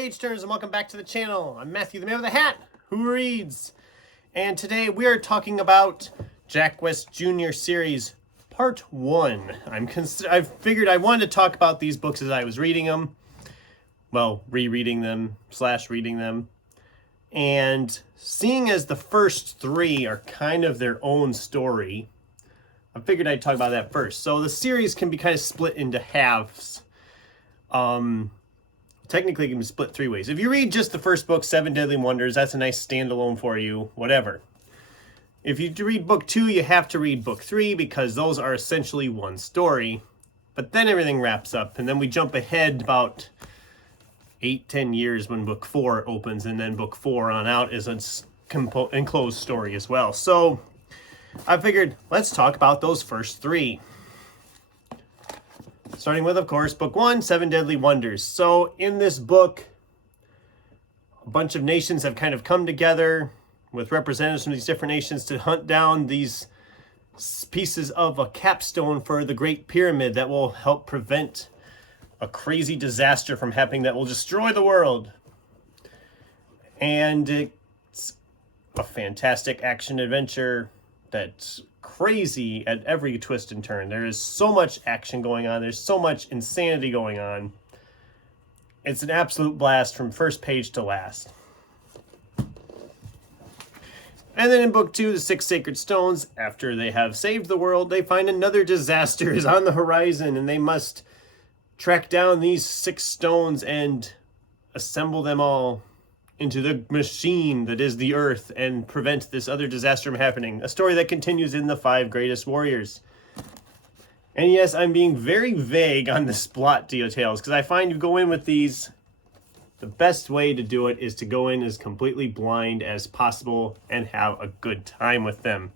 page turners, and welcome back to the channel. I'm Matthew, the man with the hat, who reads. And today we are talking about Jack West Jr. series part 1. I figured I wanted to talk about these books as I was reading them. Well, rereading them / reading them. And seeing as the first 3 are kind of their own story, I figured I'd talk about that first. So the series can be kind of split into halves. Technically it can be split 3 ways. If you read just the first book, 7 Deadly Wonders, that's a nice standalone for you, whatever. If you read book 2, you have to read book 3 because those are essentially one story. But then everything wraps up, and then we jump ahead about 8-10 years when book 4 opens, and then book 4 on out is an enclosed story as well. So I figured, let's talk about those first 3. Starting with, of course, book 1, 7 Deadly Wonders. So in this book, a bunch of nations have kind of come together with representatives from these different nations to hunt down these pieces of a capstone for the Great Pyramid that will help prevent a crazy disaster from happening that will destroy the world. And it's a fantastic action adventure that's crazy at every twist and turn. There is so much action going on. There's so much insanity going on. It's an absolute blast from first page to last. And then in book 2, the 6 Sacred Stones, after they have saved the world, they find another disaster is on the horizon, and they must track down these 6 stones and assemble them all into the machine that is the Earth and prevent this other disaster from happening. A story that continues in the 5 Greatest Warriors. And yes, I'm being very vague on the plot details because I find you go in with these, the best way to do it is to go in as completely blind as possible and have a good time with them.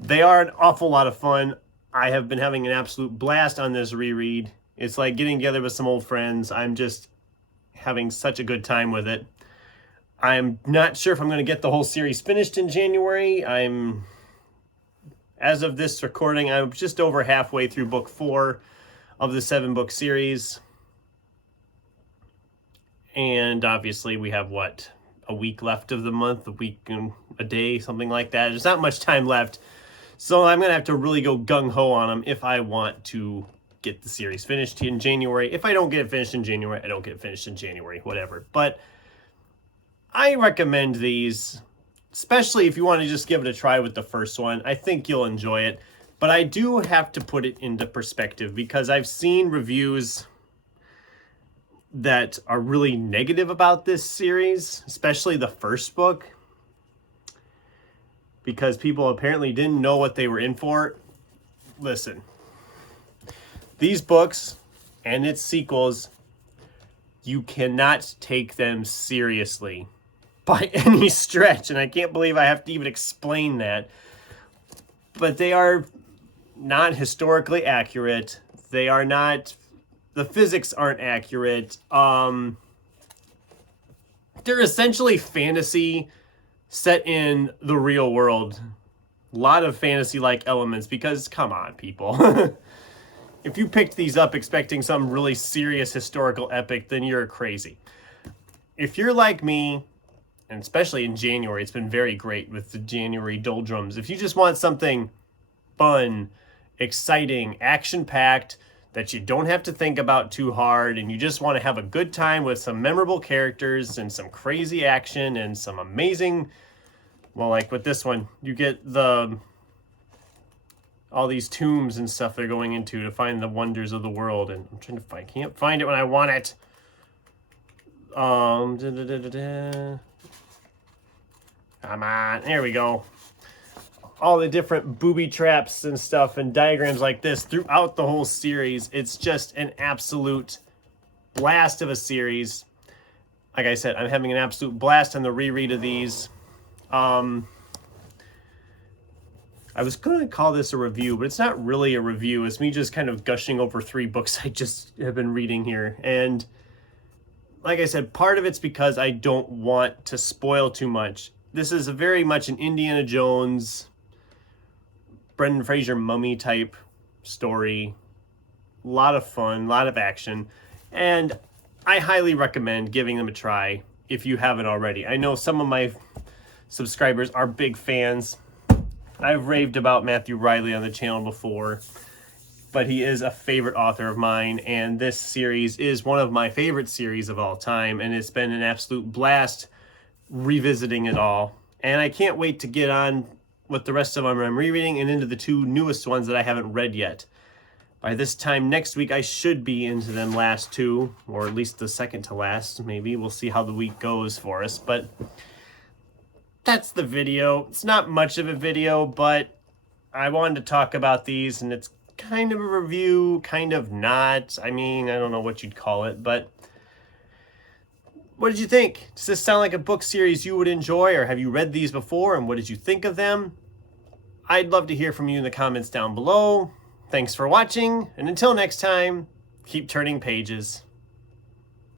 They are an awful lot of fun. I have been having an absolute blast on this reread. It's like getting together with some old friends. I'm just having such a good time with it. I'm not sure if I'm going to get the whole series finished in January. As of this recording, I'm just over halfway through book 4 of the 7-book series. And obviously we have, a week left of the month, a week and a day, something like that. There's not much time left. So I'm going to have to really go gung-ho on them if I want to get the series finished in January. If I don't get it finished in January, I don't get it finished in January, whatever. But I recommend these, especially if you want to just give it a try with the first one. I think you'll enjoy it. But I do have to put it into perspective because I've seen reviews that are really negative about this series, especially the first book, because people apparently didn't know what they were in for. Listen, these books and its sequels, you cannot take them seriously by any stretch. And I can't believe I have to even explain that. But they are not historically accurate. They are not, the physics aren't accurate. They're essentially fantasy set in the real world. A lot of fantasy-like elements because, come on, people. If you picked these up expecting some really serious historical epic, then you're crazy. If you're like me, and especially in January, it's been very great with the January doldrums. If you just want something fun, exciting, action-packed, that you don't have to think about too hard, and you just want to have a good time with some memorable characters and some crazy action and some amazing, well, like with this one, you get all these tombs and stuff they're going into to find the wonders of the world, and I'm trying to find, can't find it when I want it. Come on, there we go. All the different booby traps and stuff and diagrams like this throughout the whole series. It's just an absolute blast of a series. Like I said, I'm having an absolute blast on the reread of these. I was going to call this a review, but it's not really a review. It's me just kind of gushing over 3 books I just have been reading here. And like I said, part of it's because I don't want to spoil too much. This is very much an Indiana Jones, Brendan Fraser mummy type story. A lot of fun, a lot of action. And I highly recommend giving them a try if you haven't already. I know some of my subscribers are big fans. I've raved about Matthew Reilly on the channel before, but he is a favorite author of mine, and this series is one of my favorite series of all time, and it's been an absolute blast revisiting it all. And I can't wait to get on with the rest of them I'm rereading and into the two newest ones that I haven't read yet. By this time next week, I should be into them last two, or at least the second to last, maybe. We'll see how the week goes for us, but that's the video. It's not much of a video, but I wanted to talk about these, and it's kind of a review, kind of not. I mean, I don't know what you'd call it, but what did you think? Does this sound like a book series you would enjoy, or have you read these before, and what did you think of them? I'd love to hear from you in the comments down below. Thanks for watching, and until next time, keep turning pages.